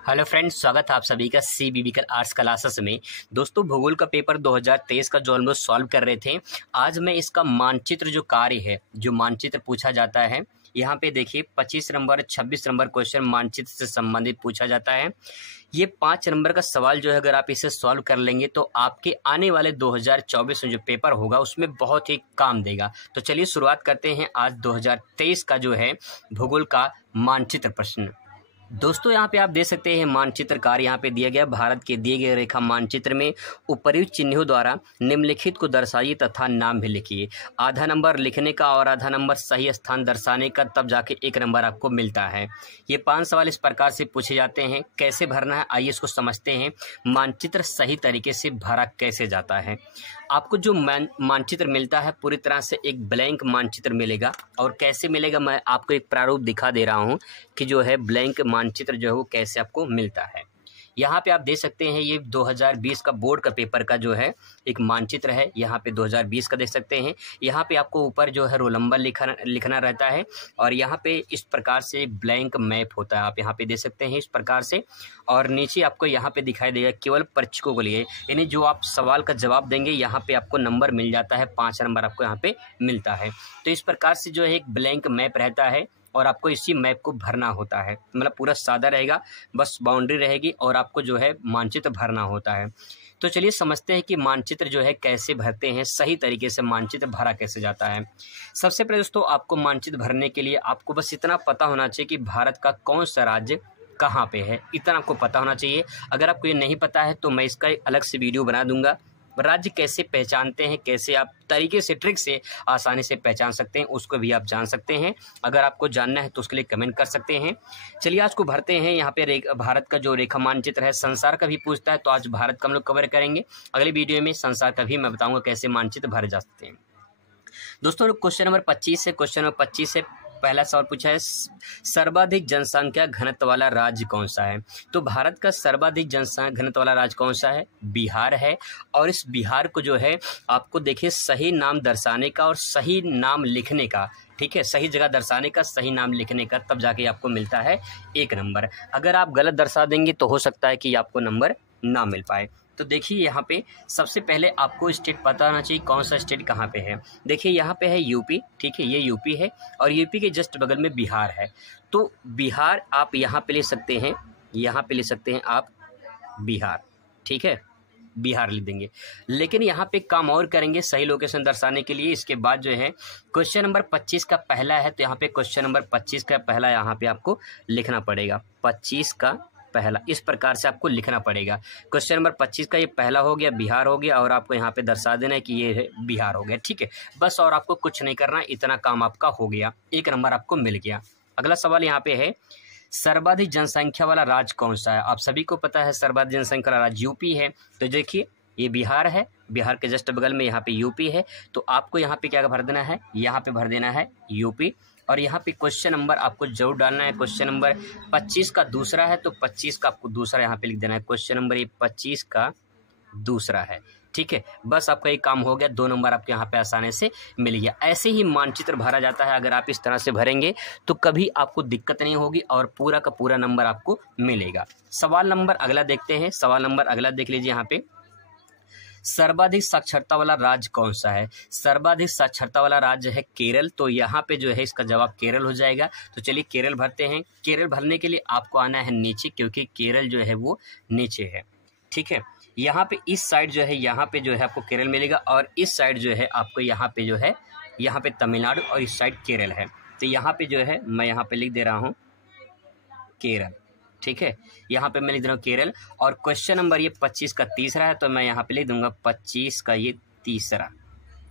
Hello friends, स्वागत है आप सभी का CBB आर्ट्स क्लासेस में। दोस्तों, भूगोल का पेपर 2023 का जो हम लोग सॉल्व कर रहे थे, आज मैं इसका मानचित्र जो कार्य है, जो मानचित्र पूछा जाता है, यहाँ पे देखिए 25 नंबर 26 नंबर क्वेश्चन मानचित्र से संबंधित पूछा जाता है। ये 5 नंबर का सवाल जो है, अगर आप इसे सॉल्व कर लेंगे तो आपके आने वाले 2024 में जो पेपर होगा उसमें बहुत ही काम देगा। तो चलिए शुरुआत करते हैं आज 2023 का जो है भूगोल का मानचित्र प्रश्न। दोस्तों, यहाँ पे आप देख सकते हैं मानचित्रकार यहाँ पे दिया गया भारत के दिए गए रेखा मानचित्र में उपर्युक्त चिन्हों द्वारा निम्नलिखित को दर्शाइए तथा नाम भी लिखिए। आधा नंबर लिखने का और आधा नंबर सही स्थान दर्शाने का, तब जाके 1 नंबर आपको मिलता है। ये 5 सवाल इस प्रकार से पूछे जाते हैं। कैसे भरना है, आइए इसको समझते हैं। मानचित्र सही तरीके से भरा कैसे जाता है। आपको जो मानचित्र मिलता है पूरी तरह से एक ब्लैंक मानचित्र मिलेगा। और कैसे मिलेगा, मैं आपको एक प्रारूप दिखा दे रहा हूँ कि जो है ब्लैंक मानचित्र जो है वो कैसे आपको मिलता है। यहाँ पे आप देख सकते हैं, ये 2020 का बोर्ड का पेपर का जो है एक मानचित्र है। यहाँ पे 2020 का देख सकते हैं। यहाँ पे आपको ऊपर जो है रोल नंबर लिखना रहता है और यहाँ पे इस प्रकार से ब्लैंक मैप होता है। आप यहाँ पे देख सकते हैं इस प्रकार से। और नीचे आपको यहाँ पे दिखाई देगा केवल परीक्षकों के लिए, यानी जो आप सवाल का जवाब देंगे यहाँ पे आपको नंबर मिल जाता है। 5 नंबर आपको यहाँ पे मिलता है। तो इस प्रकार से जो है एक ब्लैंक मैप रहता है और आपको इसी मैप को भरना होता है। मतलब पूरा सादा रहेगा, बस बाउंड्री रहेगी और आपको जो है मानचित्र भरना होता है। तो चलिए समझते हैं कि मानचित्र जो है कैसे भरते हैं, सही तरीके से मानचित्र भरा कैसे जाता है। सबसे पहले दोस्तों, आपको मानचित्र भरने के लिए आपको बस इतना पता होना चाहिए कि भारत का कौन सा राज्य कहाँ पे है, इतना आपको पता होना चाहिए। अगर आपको ये नहीं पता है तो मैं इसका एक अलग से वीडियो बना दूंगा। राज्य कैसे पहचानते हैं, कैसे आप तरीके से ट्रिक से आसानी से पहचान सकते हैं, उसको भी आप जान सकते हैं। अगर आपको जानना है तो उसके लिए कमेंट कर सकते हैं। चलिए आज को भरते हैं। यहाँ पे भारत का जो रेखा मानचित्र है, संसार का भी पूछता है, तो आज भारत का हम लोग कवर करेंगे। अगले वीडियो में संसार का भी मैं बताऊंगा कैसे मानचित्र भरे जा सकते हैं। दोस्तों, क्वेश्चन नंबर 25 है। क्वेश्चन नंबर 25 से पहला सवाल पूछा है, सर्वाधिक जनसंख्या घनत्व वाला राज्य कौन सा है। तो भारत का सर्वाधिक जनसंख्या घनत्व वाला राज्य कौन सा है? बिहार है। और इस बिहार को जो है आपको देखिए सही नाम दर्शाने का और सही नाम लिखने का, ठीक है, सही जगह दर्शाने का, सही नाम लिखने का, तब जाके आपको मिलता है 1 नंबर। अगर आप गलत दर्शा देंगे तो हो सकता है कि आपको नंबर ना मिल पाए। तो देखिए यहाँ पे सबसे पहले आपको स्टेट पता होना चाहिए, कौन सा स्टेट कहाँ पे है। देखिए यहाँ पे है यूपी, ठीक है, ये यूपी है और यूपी के जस्ट बगल में बिहार है। तो बिहार आप यहाँ पे ले सकते हैं, यहाँ पे ले सकते हैं आप बिहार, ठीक है, बिहार लिख देंगे। लेकिन यहाँ पे काम और करेंगे सही लोकेशन दर्शाने के लिए। इसके बाद जो है क्वेश्चन नंबर 25 का पहला है, तो यहाँ पे क्वेश्चन नंबर 25 का पहला यहाँ पे आपको लिखना पड़ेगा। 25 का पहला इस प्रकार से आपको लिखना पड़ेगा। क्वेश्चन नंबर 25 का ये पहला हो गया, बिहार हो गया, और आपको यहाँ पे दर्शा देना है कि ये है बिहार हो गया, ठीक है। बस और आपको कुछ नहीं करना, इतना काम आपका हो गया, 1 नंबर आपको मिल गया। अगला सवाल यहाँ पे है, सर्वाधिक जनसंख्या वाला राज्य कौन सा है। आप सभी को पता है सर्वाधिक जनसंख्या वाला राज्य यूपी है। तो देखिए ये बिहार है, बिहार के जस्ट बगल में यहाँ पे यूपी है। तो आपको यहाँ पे क्या भर देना है, यहाँ पे भर देना है यूपी। और यहाँ पे क्वेश्चन नंबर आपको जरूर डालना है। क्वेश्चन नंबर 25 का दूसरा है, तो 25 का आपको दूसरा यहाँ पे लिख देना है। क्वेश्चन नंबर ये 25 का दूसरा है, ठीक है। बस आपका ये काम हो गया, 2 नंबर आपके यहाँ पे आसानी से मिल गया। ऐसे ही मानचित्र भरा जाता है। अगर आप इस तरह से भरेंगे तो कभी आपको दिक्कत नहीं होगी और पूरा का पूरा नंबर आपको मिलेगा। सवाल नंबर अगला देखते हैं। सवाल नंबर अगला देख लीजिए यहाँ पे, सर्वाधिक साक्षरता वाला राज्य कौन सा है। सर्वाधिक साक्षरता वाला राज्य है केरल। तो यहाँ पे जो है इसका जवाब केरल हो जाएगा। तो चलिए केरल भरते हैं। केरल भरने के लिए आपको आना है नीचे, क्योंकि केरल जो है वो नीचे है, ठीक है। यहाँ पे इस साइड जो है, यहाँ पे जो है आपको केरल मिलेगा और इस साइड जो है आपको यहाँ पे जो है, यहाँ पे तमिलनाडु और इस साइड केरल है। तो यहाँ पे जो है मैं यहाँ पे लिख दे रहा हूँ केरल, ठीक है। यहाँ पे मैं लिख दे रहा हूँ केरल। और क्वेश्चन नंबर ये 25 का तीसरा है, तो मैं यहाँ पे लिख दूंगा 25 का ये तीसरा,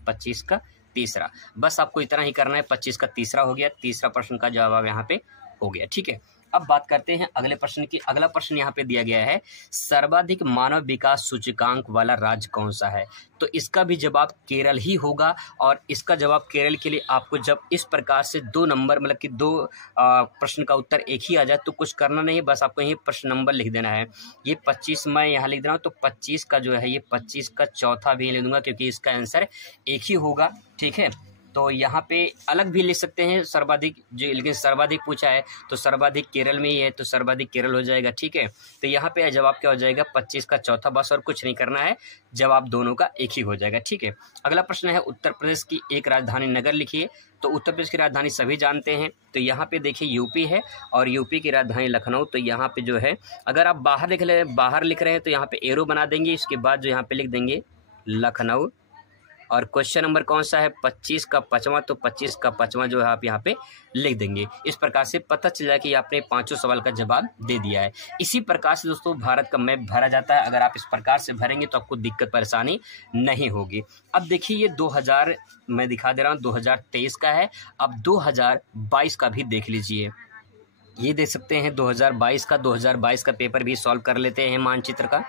25 का तीसरा। बस आपको इतना ही करना है। 25 का तीसरा हो गया, तीसरा प्रश्न का जवाब यहाँ पे हो गया, ठीक है। अब बात करते हैं अगले प्रश्न की। अगला प्रश्न यहाँ पे दिया गया है, सर्वाधिक मानव विकास सूचकांक वाला राज्य कौन सा है। तो इसका भी जवाब केरल ही होगा। और इसका जवाब केरल के लिए आपको जब इस प्रकार से 2 नंबर, मतलब कि 2 प्रश्न का उत्तर एक ही आ जाए तो कुछ करना नहीं है, बस आपको यही प्रश्न नंबर लिख देना है। ये 25 मैं यहाँ लिख रहा हूँ, तो 25 का जो है ये 25 का चौथा भी लिख दूंगा, क्योंकि इसका आंसर एक ही होगा, ठीक है। तो यहाँ पे अलग भी लिख सकते हैं सर्वाधिक जो, लेकिन सर्वाधिक पूछा है तो सर्वाधिक केरल में ही है, तो सर्वाधिक केरल हो जाएगा। ठीक है, तो यहाँ पे जवाब क्या हो जाएगा 25 का चौथा, बस और कुछ नहीं करना है, जवाब दोनों का एक ही हो जाएगा। ठीक है, अगला प्रश्न है उत्तर प्रदेश की एक राजधानी नगर लिखिए। तो उत्तर प्रदेश की राजधानी सभी जानते हैं, तो यहाँ पे देखिए यूपी है और यूपी की राजधानी लखनऊ। तो यहाँ पे जो है अगर आप बाहर लिख रहे हैं तो यहाँ पे एरो बना देंगे, इसके बाद जो यहाँ पे लिख देंगे लखनऊ। और क्वेश्चन नंबर कौन सा है 25 का 5वां, तो 25 का 5वां जो है आप यहाँ पे लिख देंगे। इस प्रकार से पता चल जाए कि आपने 5 सवाल का जवाब दे दिया है। इसी प्रकार से दोस्तों भारत का मैप भरा जाता है। अगर आप इस प्रकार से भरेंगे तो आपको दिक्कत परेशानी नहीं होगी। अब देखिए ये 2000 मैं दिखा दे रहा हूँ 2023 का है। अब 2022 का भी देख लीजिए, ये देख सकते हैं 2022 का पेपर भी सॉल्व कर लेते हैं मानचित्र का।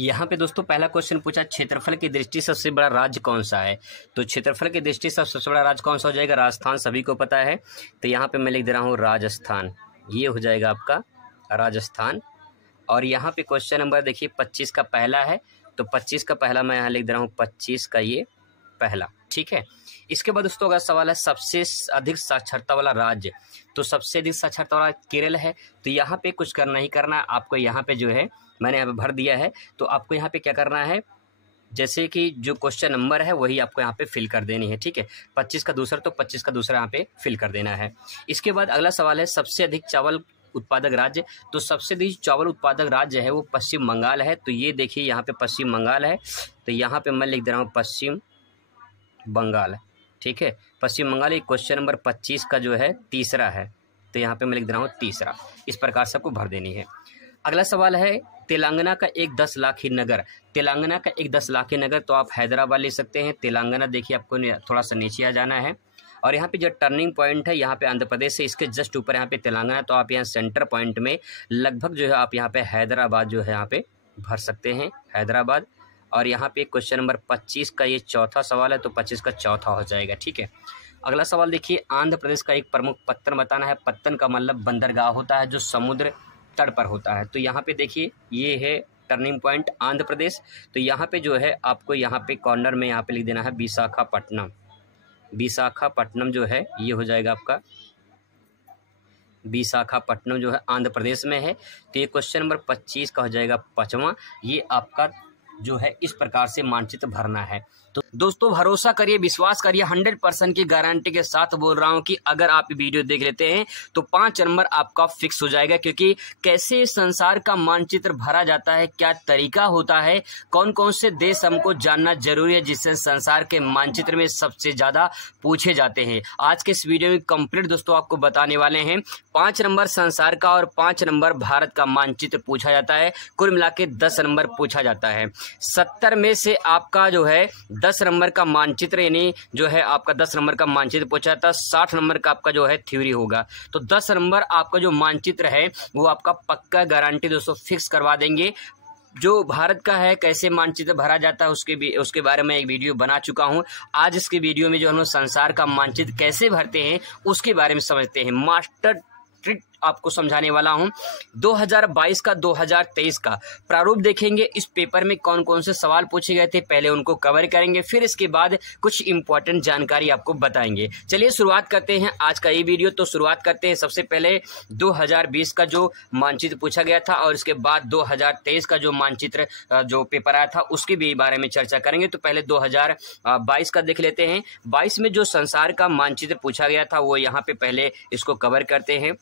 यहाँ पे दोस्तों पहला क्वेश्चन पूछा क्षेत्रफल की दृष्टि से सबसे बड़ा राज्य कौन सा है। तो क्षेत्रफल की दृष्टि से सबसे बड़ा राज्य कौन सा हो जाएगा, राजस्थान, सभी को पता है। तो यहाँ पे मैं लिख दे रहा हूँ राजस्थान, ये हो जाएगा आपका राजस्थान। और यहाँ पे क्वेश्चन नंबर देखिए 25 का पहला है, तो 25 का पहला मैं यहाँ लिख दे रहा हूँ 25 का ये पहला। ठीक है, इसके बाद दोस्तों अगर सवाल है सबसे अधिक साक्षरता वाला राज्य, तो सबसे अधिक साक्षरता वाला केरल है। तो यहाँ पे कुछ करना ही करना है आपको, यहाँ पे जो है मैंने यहाँ पे भर दिया है। तो आपको यहाँ पे क्या करना है, जैसे कि जो क्वेश्चन नंबर है वही आपको यहाँ पे फिल कर देनी है। ठीक है, 25 का दूसरा, तो 25 का दूसरा यहाँ पे फिल कर देना है। इसके बाद अगला सवाल है सबसे अधिक चावल उत्पादक राज्य। तो सबसे अधिक चावल उत्पादक राज्य है वो पश्चिम बंगाल है। तो ये देखिए यहाँ पे पश्चिम बंगाल है, तो यहाँ पे मैं लिख दे रहा हूँ पश्चिम बंगाल। ठीक है, पश्चिम बंगाल ये क्वेश्चन नंबर 25 का जो है तीसरा है, तो यहाँ पे मैं लिख दे रहा हूँ तीसरा। इस प्रकार से आपको भर देनी है। अगला सवाल है तेलंगाना का एक 10 लाखी नगर। तेलंगाना का एक 10 लाखी नगर, तो आप हैदराबाद ले सकते हैं। तेलंगाना देखिए आपको थोड़ा सा नीचे आ जाना है, और यहाँ पे जो टर्निंग पॉइंट है यहाँ पे आंध्र प्रदेश से इसके जस्ट ऊपर यहाँ पे तेलंगाना, तो आप यहाँ सेंटर पॉइंट में लगभग जो है आप यहाँ पे हैदराबाद जो है यहाँ पे भर सकते हैं, हैदराबाद। और यहाँ पे क्वेश्चन नंबर 25 का ये चौथा सवाल है, तो 25 का चौथा हो जाएगा। ठीक है, अगला सवाल देखिए आंध्र प्रदेश का एक प्रमुख पत्तन बताना है। पत्तन का मतलब बंदरगाह होता है जो समुद्र तट पर होता है। तो यहाँ पे देखिए ये है टर्निंग पॉइंट आंध्र प्रदेश। तो यहाँ पे जो है आपको यहाँ पे कॉर्नर में यहाँ पे लिख देना है विशाखापट्टनम। विशाखापट्टनम जो है ये हो जाएगा आपका विशाखापट्टनम जो है आंध्र प्रदेश में है। तो ये क्वेश्चन नंबर 25 का हो जाएगा 5वां। ये आपका जो है इस प्रकार से मानचित्र भरना है। तो दोस्तों भरोसा करिए, विश्वास करिए, 100% की गारंटी के साथ बोल रहा हूं कि अगर आप वीडियो देख लेते हैं तो 5 नंबर आपका फिक्स हो जाएगा। क्योंकि कैसे संसार का मानचित्र भरा जाता है, क्या तरीका होता है, कौन कौन से देश हमको जानना जरूरी है जिससे संसार के मानचित्र में सबसे ज्यादा पूछे जाते हैं। आज के इस वीडियो में कंप्लीट दोस्तों आपको बताने वाले हैं 5 नंबर संसार का और 5 नंबर भारत का मानचित्र पूछा जाता है। कुल मिला के 10 नंबर पूछा जाता है। 70 में से आपका जो है 10 नंबर का मानचित्र यानी जो है आपका 10 नंबर का मानचित्र पूछा जाता है। 60 नंबर का आपका जो है थ्योरी होगा। तो 10 नंबर आपका जो मानचित्र है वो आपका पक्का गारंटी दोस्तों फिक्स करवा देंगे। जो भारत का है कैसे मानचित्र भरा जाता है उसके बारे में एक वीडियो बना चुका हूं। आज इसके वीडियो में जो हम लोग संसार का मानचित्र कैसे भरते हैं उसके बारे में समझते हैं। मास्टर ट्रिक आपको समझाने वाला हूं। 2022 का 2023 का प्रारूप देखेंगे। इस पेपर में कौन कौन से सवाल पूछे गए थे पहले उनको कवर करेंगे, फिर इसके बाद कुछ इंपॉर्टेंट जानकारी आपको बताएंगे। चलिए शुरुआत करते हैं आज का ये वीडियो। तो शुरुआत करते हैं सबसे पहले 2020 का जो मानचित्र पूछा गया था और इसके बाद 2023 का जो मानचित्र जो पेपर आया था उसके भी बारे में चर्चा करेंगे। तो पहले 2022 का देख लेते हैं। 22 में जो संसार का मानचित्र पूछा गया था वो यहाँ पे पहले इसको कवर करते हैं।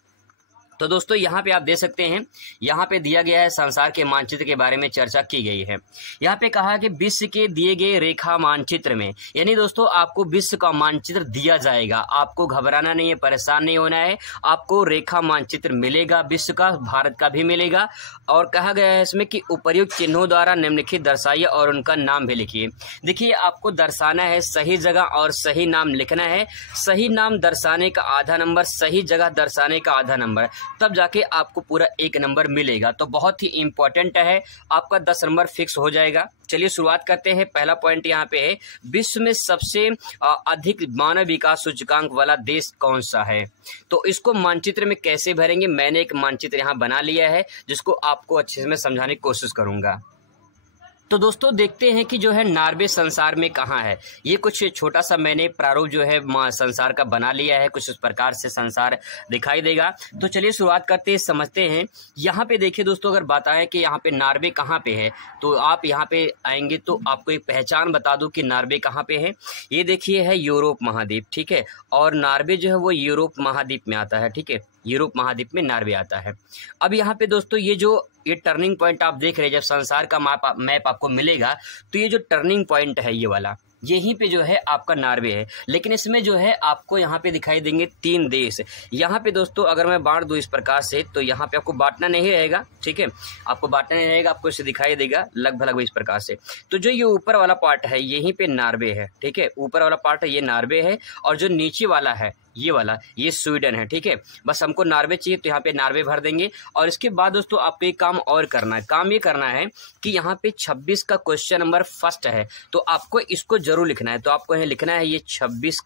तो दोस्तों यहाँ पे आप देख सकते हैं, यहाँ पे दिया गया है संसार के मानचित्र के बारे में चर्चा की गई है। यहाँ पे कहा कि विश्व के दिए गए रेखा मानचित्र में, यानी दोस्तों आपको विश्व का मानचित्र दिया जाएगा। आपको घबराना नहीं है, परेशान नहीं होना है। आपको रेखा मानचित्र मिलेगा, विश्व का, भारत का भी मिलेगा। और कहा गया है इसमें कि उपर्युक्त चिन्हों द्वारा निम्नलिखित दर्शाइए और उनका नाम भी लिखिए। देखिए आपको दर्शाना है, सही जगह और सही नाम लिखना है। सही नाम दर्शाने का आधा नंबर, सही जगह दर्शाने का आधा नंबर, तब जाके आपको पूरा 1 नंबर मिलेगा। तो बहुत ही इंपॉर्टेंट है, आपका 10 नंबर फिक्स हो जाएगा। चलिए शुरुआत करते हैं। पहला पॉइंट यहाँ पे है, विश्व में सबसे अधिक मानव विकास सूचकांक वाला देश कौन सा है। तो इसको मानचित्र में कैसे भरेंगे, मैंने एक मानचित्र यहाँ बना लिया है जिसको आपको अच्छे से मैं समझाने की कोशिश करूंगा। तो दोस्तों देखते हैं कि जो है नॉर्वे संसार में कहाँ है। ये कुछ छोटा सा मैंने प्रारूप जो है संसार का बना लिया है, कुछ इस प्रकार से संसार दिखाई देगा। तो चलिए शुरुआत करते हैं, समझते हैं। यहाँ पे देखिए दोस्तों, अगर बात आए कि यहाँ पे नॉर्वे कहाँ पे है, तो आप यहाँ पे आएंगे तो आपको एक पहचान बता दूं कि नॉर्वे कहाँ पे है। ये देखिए है यूरोप महाद्वीप, ठीक है, और नॉर्वे जो है वो यूरोप महाद्वीप में आता है, ठीक है, यूरोप महाद्वीप में नॉर्वे आता है। अब यहाँ पे दोस्तों ये टर्निंग पॉइंट आप देख रहे हैं, जब संसार का मैप आपको मिलेगा तो ये जो टर्निंग पॉइंट है ये वाला, यहीं पे जो है आपका नॉर्वे है। लेकिन इसमें जो है आपको यहाँ पे दिखाई देंगे 3 देश। यहाँ पे दोस्तों अगर मैं बांट दूं इस प्रकार से, तो यहाँ पे आपको बांटना नहीं रहेगा, ठीक है, आपको बांटना नहीं रहेगा, आपको इसे दिखाई देगा लगभग इस प्रकार से। तो जो ये ऊपर वाला पार्ट है यहीं पे नॉर्वे है, ठीक है, ऊपर वाला पार्ट है ये नॉर्वे है, और जो नीचे वाला है ये वाला, ये स्वीडन है, ठीक है। बस हमको नॉर्वे चाहिए तो यहाँ पे नॉर्वे भर देंगे। और इसके बाद दोस्तों आपको एक काम और करना है, काम ये करना है कि यहाँ पे 26 का क्वेश्चन नंबर फर्स्ट है, तो आपको इसको जरूर लिखना है। तो आपको यहाँ लिखना है ये 26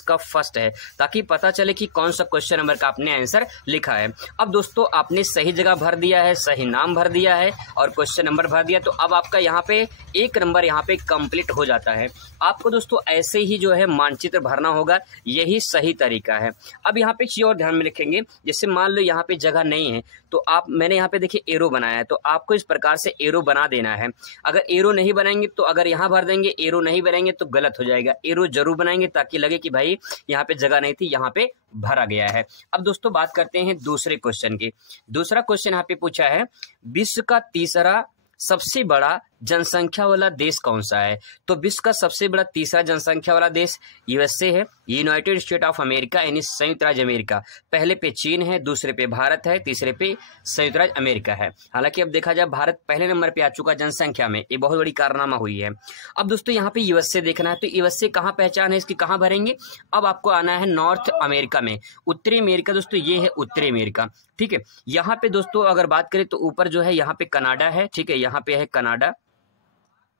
का फर्स्ट है, ताकि पता चले कि कौन सा क्वेश्चन नंबर का आपने आंसर लिखा है। अब दोस्तों आपने सही जगह भर दिया है, सही नाम भर दिया है और क्वेश्चन नंबर भर दिया, तो अब आपका यहाँ पे 1 नंबर यहाँ पे कंप्लीट हो जाता है। आपको दोस्तों ऐसे ही जो है मानचित्र भरना होगा, यही सही तरीका है। अब यहाँ पे चीज और ध्यान में रखेंगे, जैसे मान लो यहाँ पे जगह नहीं है, तो मैंने यहाँ पे देखिए एरो बनाया है, तो आपको इस प्रकार से एरो बना देना है। अगर एरो नहीं बनाएंगे तो अगर यहाँ भर देंगे, एरो नहीं बनाएंगे तो गलत हो जाएगा। एरो जरूर बनाएंगे ताकि लगे कि भाई यहाँ पे जगह नहीं थी, यहाँ पे भरा गया है। अब दोस्तों बात करते हैं दूसरे क्वेश्चन की। दूसरा क्वेश्चन यहाँ पे पूछा है, विश्व का तीसरा सबसे बड़ा जनसंख्या वाला देश कौन सा है। तो विश्व का सबसे बड़ा तीसरा जनसंख्या वाला देश यूएसए है, यूनाइटेड स्टेट ऑफ अमेरिका यानी संयुक्त राज्य अमेरिका। पहले पे चीन है, दूसरे पे भारत है, तीसरे पे संयुक्त राज्य अमेरिका है। हालांकि अब देखा जाए भारत पहले नंबर पे आ चुका जनसंख्या में, ये बहुत बड़ी कारनामा हुई है। अब दोस्तों यहाँ पे यूएसए देखना है, तो यूएसए कहाँ पहचान है इसकी, कहाँ भरेंगे। अब आपको आना है नॉर्थ अमेरिका में, उत्तरी अमेरिका दोस्तों ये है उत्तरी अमेरिका, ठीक है। यहाँ पे दोस्तों अगर बात करें तो ऊपर जो है यहाँ पे कनाडा है, ठीक है, यहाँ पे है कनाडा,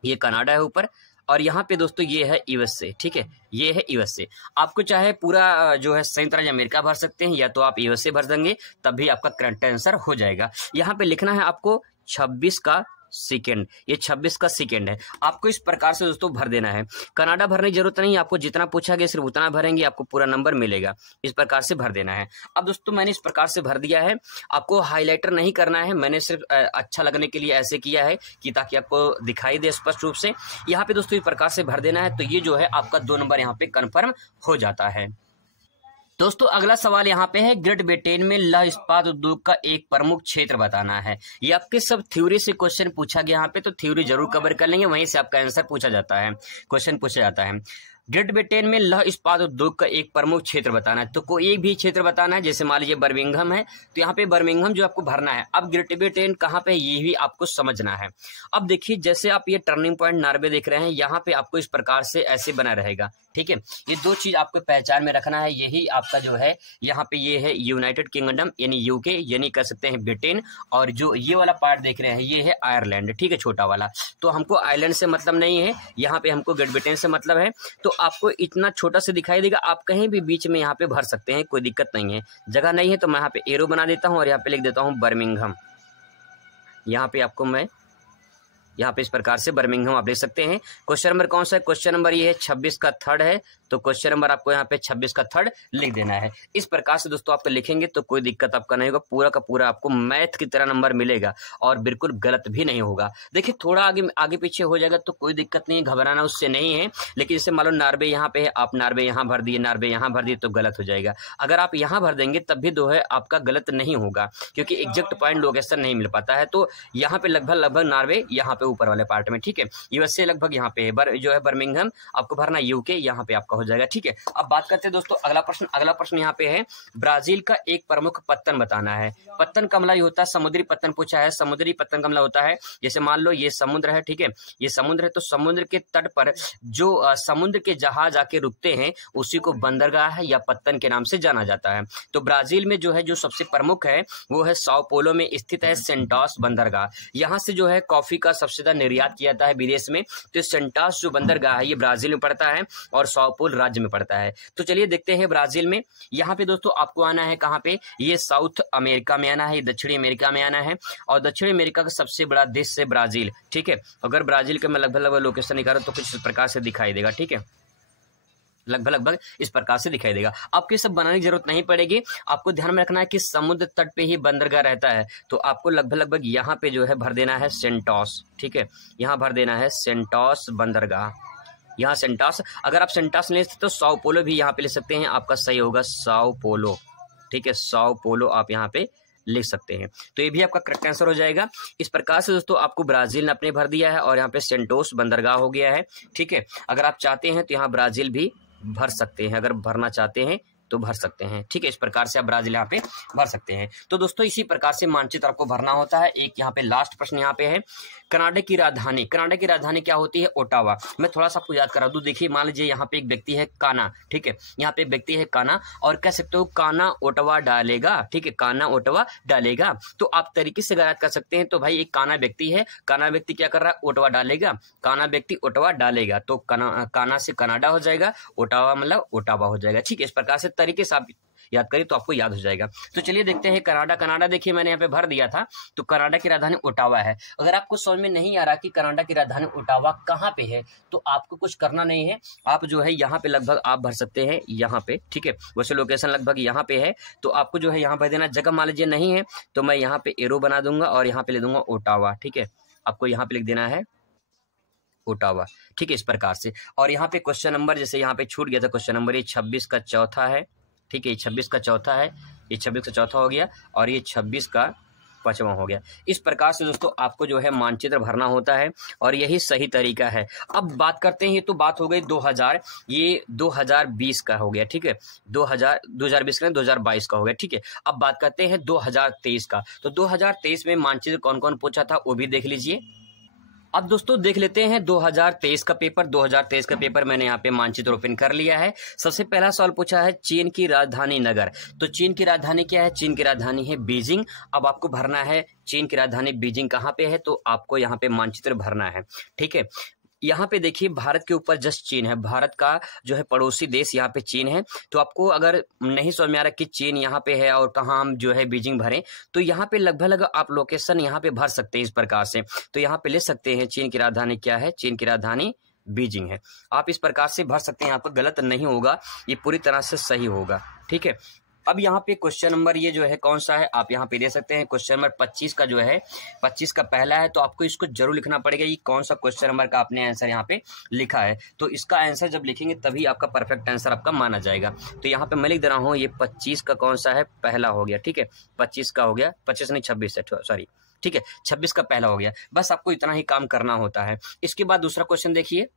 ये कनाडा है ऊपर, और यहाँ पे दोस्तों ये है यूएसए, ठीक है, ये है यूएसए। आपको चाहे पूरा जो है संयुक्त राज्य अमेरिका भर सकते हैं, या तो आप यूएसए भर देंगे, तब भी आपका करेक्ट आंसर हो जाएगा। यहाँ पे लिखना है आपको 26 का सेकेंड, ये 26 का सेकेंड है। आपको इस प्रकार से दोस्तों भर देना है। कनाडा भरने की जरूरत नहीं, आपको जितना पूछा गया सिर्फ उतना भरेंगे, आपको पूरा नंबर मिलेगा। इस प्रकार से भर देना है। अब दोस्तों मैंने इस प्रकार से भर दिया है, आपको हाईलाइटर नहीं करना है, मैंने सिर्फ अच्छा लगने के लिए ऐसे किया है कि ताकि आपको दिखाई दे स्पष्ट रूप से। यहाँ पे दोस्तों इस प्रकार से भर देना है, तो ये जो है आपका 2 नंबर यहाँ पे कन्फर्म हो जाता है। दोस्तों अगला सवाल यहाँ पे है, ग्रेट ब्रिटेन में लौह इस्पात उद्योग का एक प्रमुख क्षेत्र बताना है। ये आपके सब थ्योरी से क्वेश्चन पूछा गया यहाँ पे, तो थ्योरी जरूर कवर कर लेंगे, वहीं से आपका आंसर पूछा जाता है, क्वेश्चन पूछा जाता है। ग्रेट ब्रिटेन में लौह इस्पात उद्योग का एक प्रमुख क्षेत्र बताना है, तो कोई एक भी क्षेत्र बताना है। जैसे मान लीजिए बर्मिंघम है, तो यहाँ पे बर्मिंघम जो आपको भरना है। अब ग्रेट ब्रिटेन कहाँ पे, ये भी आपको समझना है। अब देखिए जैसे आप ये टर्निंग पॉइंट नॉर्वे देख रहे हैं, यहाँ पे आपको इस प्रकार से ऐसे बना रहेगा, ठीक है। ये 2 चीज आपको पहचान में रखना है। यही आपका जो है यहाँ पे ये है यूनाइटेड किंगडम यानी यूके, यानी कह सकते हैं ब्रिटेन, और जो ये वाला पार्ट देख रहे हैं ये है आयरलैंड, ठीक है, छोटा वाला। तो हमको आयरलैंड से मतलब नहीं है, यहाँ पे हमको ग्रेट ब्रिटेन से मतलब है। तो आपको इतना छोटा से दिखाई देगा, आप कहीं भी बीच में यहाँ पे भर सकते हैं, कोई दिक्कत नहीं है। जगह नहीं है तो मैं यहाँ पे एरो बना देता हूँ और यहाँ पे लिख देता हूँ बर्मिंघम। यहाँ पे आपको मैं यहाँ पे इस प्रकार से बर्मिंघम आप देख सकते हैं। क्वेश्चन नंबर कौन सा है, क्वेश्चन नंबर ये है 26 का थर्ड है, तो क्वेश्चन नंबर आपको यहाँ पे 26 का थर्ड लिख देना है। इस प्रकार से दोस्तों आपको लिखेंगे तो कोई दिक्कत आपका नहीं होगा, पूरा का पूरा आपको मैथ की तरह नंबर मिलेगा और बिल्कुल गलत भी नहीं होगा। देखिए थोड़ा आगे पीछे हो जाएगा तो कोई दिक्कत नहीं, घबराना उससे नहीं है। लेकिन जैसे मान लो नॉर्वे यहाँ पे है, आप नॉर्वे यहाँ भर दिए, नॉर्वे यहाँ भर दिए तो गलत हो जाएगा। अगर आप यहाँ भर देंगे तब भी जो है आपका गलत नहीं होगा, क्योंकि एग्जैक्ट पॉइंट लोकेशन नहीं मिल पाता है। तो यहाँ पे लगभग नॉर्वे यहाँ पे ऊपर वाले पार्ट में, ठीक है। यूएसए लगभग यहाँ पे है, जो है बर्मिंघम आपको भरना, यूके यहाँ पे आपका हो जाएगा, ठीक है। अब बात करते हैं दोस्तों अगला प्रश्न यहाँ पे है, ब्राजील का एक प्रमुख पत्तन बताना है। पत्तन कमला ही होता है, समुद्री पत्तन पूछा है, समुद्री पत्तन कमला होता है। जैसे मान लो ये समुद्र है, ठीक है, ये समुद्र है, तो समुद्र के तट पर जो समुद्र के जहाज आके रुकते हैं उसी को बंदरगाह है या पत्तन के नाम से जाना जाता है। तो ब्राजील में जो है जो सबसे प्रमुख है वो है साओ पोलो में स्थित है सेंटोस बंदरगाह। यहाँ से जो है कॉफी का सबसे ज्यादा निर्यात किया जाता है विदेश में। तो सेंटोस जो बंदरगाह है ये ब्राजील में पड़ता है और साओ पोलो सोल राज्य में पड़ता है। तो चलिए देखते हैं ब्राजील में। यहाँ पे दोस्तों आपको आना है कहाँ पे, ये साउथ अमेरिका में आना है, दक्षिणी अमेरिका में आना है, और दक्षिणी अमेरिका का सबसे बड़ा देश है ब्राजील। ठीक है, अगर ब्राजील का मैं लगभग लोकेशन निकालूं तो कुछ इस प्रकार से दिखाई देगा। ठीक है, लगभग इस प्रकार से दिखाई देगा। आपको ये सब बनाने की जरूरत नहीं पड़ेगी। आपको ध्यान में रखना है कि समुद्र तट पे ही बंदरगाह रहता है, तो आपको लगभग यहाँ पे जो है भर देना है सेंटोस। ठीक है, यहाँ भर देना है सेंटोस बंदरगाह, यहाँ सेंटोस। अगर आप सेंटोस ले सकते तो साओ पोलो भी यहाँ पे ले सकते हैं, आपका सही होगा साओ पोलो। ठीक है, साओ पोलो आप यहाँ पे लिख सकते हैं, तो ये भी आपका करेक्ट आंसर हो जाएगा। इस प्रकार से दोस्तों आपको ब्राजील ने अपने भर दिया है और यहाँ पे सेंटोस बंदरगाह हो गया है। ठीक है, अगर आप चाहते हैं तो यहाँ ब्राजील भी भर सकते हैं, अगर भरना चाहते हैं तो भर सकते हैं। ठीक है, इस प्रकार से आप ब्राजील यहाँ पे भर सकते हैं। तो दोस्तों इसी प्रकार से मानचित्र आपको भरना होता है। एक यहाँ पे लास्ट प्रश्न यहाँ पे है, कनाडा की राजधानी, कनाडा की राजधानी क्या होती है, ओटावा। मैं थोड़ा सा आपको याद करा दूं, देखिए मान लीजिए यहाँ पे एक व्यक्ति है काना। ठीक है, यहाँ पे एक व्यक्ति है काना, और कह सकते हो काना ओटावा डालेगा। ठीक है, काना ओटावा डालेगा। तो आप तरीके से याद कर सकते हैं, तो भाई एक काना व्यक्ति है, काना व्यक्ति क्या कर रहा है, ओटावा डालेगा, काना व्यक्ति ओटावा डालेगा, तो काना से कनाडा हो जाएगा, ओटावा मतलब ओटावा हो जाएगा। ठीक है, इस प्रकार से तरीके से आप याद करिए तो आपको याद हो जाएगा। तो चलिए देखते हैं कनाडा। कनाडा देखिए मैंने यहाँ पे भर दिया था, तो कनाडा की राजधानी ओटावा है। अगर आपको समझ में नहीं आ रहा कि कनाडा की राजधानी ओटावा कहाँ पे है, तो आपको कुछ करना नहीं है, आप जो है यहाँ पे लगभग आप भर सकते हैं यहाँ पे। ठीक है, वैसे लोकेशन लगभग यहाँ पे है, तो आपको जो है यहाँ भर देना। जगह मान लीजिए नहीं है तो मैं यहाँ पे एरो बना दूंगा और यहाँ पे ले दूंगा ओटावा। ठीक है, आपको यहाँ पे लिख देना है ओटावा। ठीक है, इस प्रकार से। और यहाँ पे क्वेश्चन नंबर, जैसे यहाँ पे छूट गया था क्वेश्चन नंबर, ये 26 का चौथा है। ठीक है, ये 26 का चौथा है, ये 26 का चौथा हो गया, और ये 26 का 5वां हो गया। इस प्रकार से दोस्तों आपको जो है मानचित्र भरना होता है, और यही सही तरीका है। अब बात करते हैं, ये तो बात हो गई 2000, ये 2020 का हो गया। ठीक है, 2020 का 2022 का हो गया। ठीक है, अब बात करते हैं 2023 का। तो 2023 में मानचित्र कौन कौन पूछा था वो भी देख लीजिए। अब दोस्तों देख लेते हैं 2023 का पेपर। 2023 का पेपर मैंने यहाँ पे मानचित्र ओपन कर लिया है। सबसे पहला सवाल पूछा है चीन की राजधानी नगर। तो चीन की राजधानी क्या है, चीन की राजधानी है बीजिंग। अब आपको भरना है चीन की राजधानी बीजिंग कहाँ पे है, तो आपको यहाँ पे मानचित्र भरना है। ठीक है, यहाँ पे देखिए भारत के ऊपर जस्ट चीन है, भारत का जो है पड़ोसी देश यहाँ पे चीन है। तो आपको अगर नहीं समझ में आ रहा कि चीन यहाँ पे है और कहाँ हम जो है बीजिंग भरें, तो यहाँ पे लगभग आप लोकेशन यहाँ पे भर सकते हैं इस प्रकार से। तो यहाँ पे ले सकते हैं चीन की राजधानी क्या है, चीन की राजधानी बीजिंग है। आप इस प्रकार से भर सकते हैं, यहाँ पर गलत नहीं होगा, ये पूरी तरह से सही होगा। ठीक है, अब यहाँ पे क्वेश्चन नंबर ये जो है कौन सा है, आप यहाँ पे दे सकते हैं। क्वेश्चन नंबर 25 का जो है, 25 का पहला है, तो आपको इसको जरूर लिखना पड़ेगा ये कौन सा क्वेश्चन नंबर का आपने आंसर यहाँ पे लिखा है। तो इसका आंसर जब लिखेंगे तभी आपका परफेक्ट आंसर आपका माना जाएगा। तो यहाँ पे मैं लिख दे रहा हूँ, ये 25 का कौन सा है, पहला हो गया। ठीक है, 25 का हो गया, 25 नहीं 26 है, सॉरी। ठीक है, 26 का पहला हो गया। बस आपको इतना ही काम करना होता है। इसके बाद दूसरा क्वेश्चन देखिए।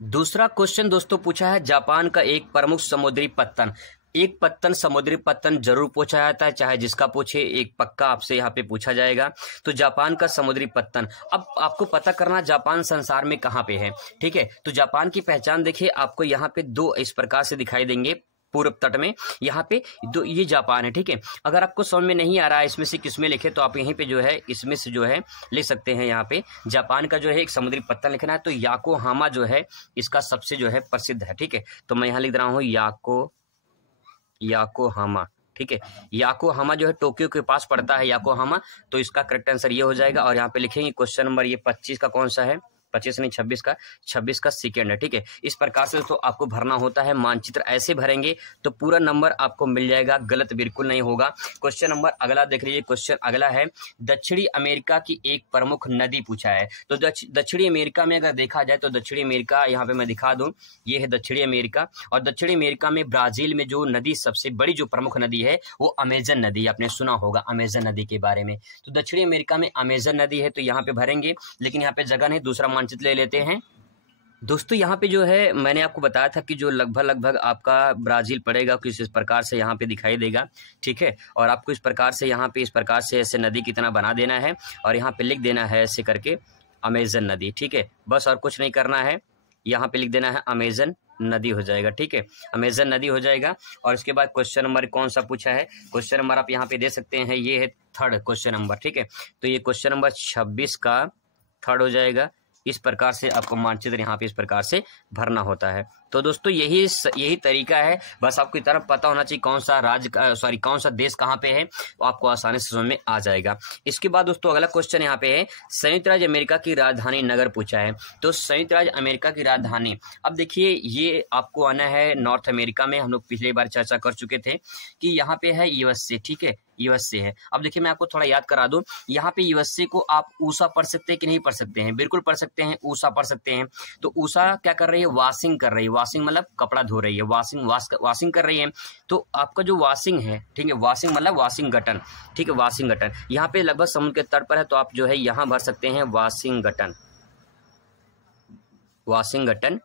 दूसरा क्वेश्चन दोस्तों पूछा है जापान का एक प्रमुख समुद्री पत्तन। एक पत्तन, समुद्री पत्तन जरूर पूछा जाता है, चाहे जिसका पूछे, एक पक्का आपसे यहाँ पे पूछा जाएगा। तो जापान का समुद्री पत्तन। अब आपको पता करना जापान संसार में कहाँ पे है। ठीक है, तो जापान की पहचान देखिए, आपको यहाँ पे दो इस प्रकार से दिखाई देंगे पूर्व तट में, यहाँ पे दो, ये जापान है। ठीक है, अगर आपको समझ में नहीं आ रहा है इसमें से किसमें लिखे, तो आप यहीं पे जो है इसमें से जो है लिख सकते हैं। यहाँ पे जापान का जो है एक समुद्री पत्तन लिखना है, तो याकोहामा जो है इसका सबसे जो है प्रसिद्ध है। ठीक है, तो मैं यहाँ लिख रहा हूँ याकोहामा। ठीक है, याकोहामा जो है टोक्यो के पास पड़ता है याकोहामा, तो इसका करेक्ट आंसर ये हो जाएगा। और यहाँ पे लिखेंगे क्वेश्चन नंबर ये 25 का कौन सा है, 25 नहीं 26 का सेकेंड है। ठीक है, इस प्रकार से तो आपको भरना होता है। मानचित्र ऐसे भरेंगे तो पूरा नंबर आपको मिल जाएगा, गलत बिल्कुल नहीं होगा। क्वेश्चन नंबर अगला देख लीजिए। क्वेश्चन अगला है दक्षिणी अमेरिका की एक प्रमुख नदी पूछा है। तो दक्षिणी अमेरिका में अगर देखा जाए तो दक्षिणी अमेरिका यहाँ पे मैं दिखा दूं, ये है दक्षिणी अमेरिका। और दक्षिणी अमेरिका में ब्राजील में जो नदी सबसे बड़ी जो प्रमुख नदी है वो अमेजन नदी, आपने सुना होगा अमेजन नदी के बारे में। तो दक्षिणी अमेरिका में अमेजन नदी है, तो यहाँ पे भरेंगे, लेकिन यहाँ पे जगह नहीं, दूसरा मानचित्र ले लेते हैं। दोस्तों यहाँ पे जो है मैंने आपको बताया था कि जो लगभग आपका ब्राजील पड़ेगा, किस इस प्रकार से यहाँ पे दिखाई देगा। ठीक है, और आपको इस प्रकार से यहाँ पे इस प्रकार से ऐसे नदी की तरह बना देना है, और यहाँ पे लिख देना है ऐसे करके अमेजन नदी। ठीक है, बस और कुछ नहीं करना है, यहाँ पे लिख देना है अमेजन नदी हो जाएगा। ठीक है, अमेजन नदी हो जाएगा। और इसके बाद क्वेश्चन नंबर कौन सा पूछा है, क्वेश्चन नंबर आप यहाँ पे दे सकते हैं, ये है थर्ड क्वेश्चन नंबर। ठीक है, तो ये क्वेश्चन नंबर 26 का थर्ड हो जाएगा। इस प्रकार से आपको मानचित्र यहाँ पे इस प्रकार से भरना होता है। तो दोस्तों यही तरीका है, बस आपको इतना पता होना चाहिए कौन सा देश कहाँ पे है, तो आपको आसानी से समझ में आ जाएगा। इसके बाद दोस्तों अगला क्वेश्चन यहाँ पे है, संयुक्त राज्य अमेरिका की राजधानी नगर पूछा है। तो संयुक्त राज्य अमेरिका की राजधानी, अब देखिए ये आपको आना है नॉर्थ अमेरिका में। हम लोग पिछली बार चर्चा कर चुके थे कि यहाँ पे है यूएसए, ठीक है, यूएसए है। अब देखिए मैं आपको थोड़ा याद करा दूं, यहाँ पे यूएसए को आप ऊषा पढ़ सकते हैं कि नहीं पढ़ सकते हैं? बिल्कुल पढ़ सकते हैं, ऊषा पढ़ सकते हैं। तो ऊषा क्या कर रही है? वॉशिंग कर रही है। वॉशिंग मतलब कपड़ा धो रही है, वॉशिंग कर रही है। तो आपका जो वॉशिंग है, ठीक है, वॉशिंग मतलब वाशिंगटन, ठीक है, वाशिंगटन यहाँ पे लगभग समुद्र के तट पर है, तो आप जो है यहाँ भर सकते हैं वाशिंगटन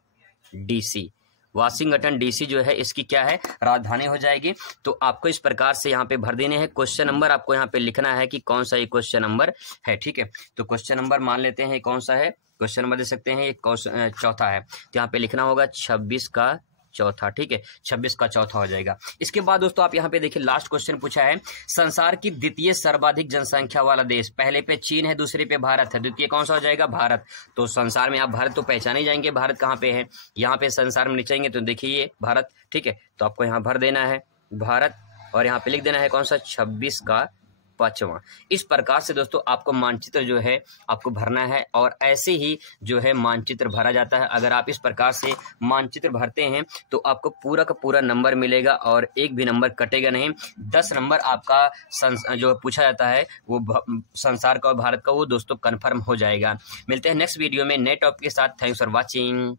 डीसी। वाशिंगटन डीसी जो है इसकी क्या है? राजधानी हो जाएगी। तो आपको इस प्रकार से यहाँ पे भर देने हैं। क्वेश्चन नंबर आपको यहाँ पे लिखना है कि कौन सा ये क्वेश्चन नंबर है, ठीक है। तो क्वेश्चन नंबर मान लेते हैं कौन सा है, क्वेश्चन नंबर दे सकते हैं, ये चौथा है। तो यहाँ पे लिखना होगा 26 का चौथा, ठीक है, 26 का चौथा हो जाएगा। इसके बाद दोस्तों आप यहाँ पे देखिए लास्ट क्वेश्चन पूछा है, संसार की द्वितीय सर्वाधिक जनसंख्या वाला देश, पहले पे चीन है, दूसरे पे भारत है, द्वितीय कौन सा हो जाएगा? भारत। तो संसार में आप भारत तो पहचाने जाएंगे, भारत कहाँ पे है, यहाँ पे संसार में नीचेंगे तो देखिए ये भारत, ठीक है। तो आपको यहाँ भर देना है भारत और यहाँ पे लिख देना है कौन सा? 26 का 5वां। इस प्रकार से दोस्तों आपको मानचित्र जो है आपको भरना है और ऐसे ही जो है मानचित्र भरा जाता है। अगर आप इस प्रकार से मानचित्र भरते हैं तो आपको पूरा का पूरा नंबर मिलेगा और एक भी नंबर कटेगा नहीं। 10 नंबर आपका जो पूछा जाता है वो संसार का और भारत का, वो दोस्तों कन्फर्म हो जाएगा। मिलते हैं नेक्स्ट वीडियो में नए टॉपिक के साथ। Thanks for watching.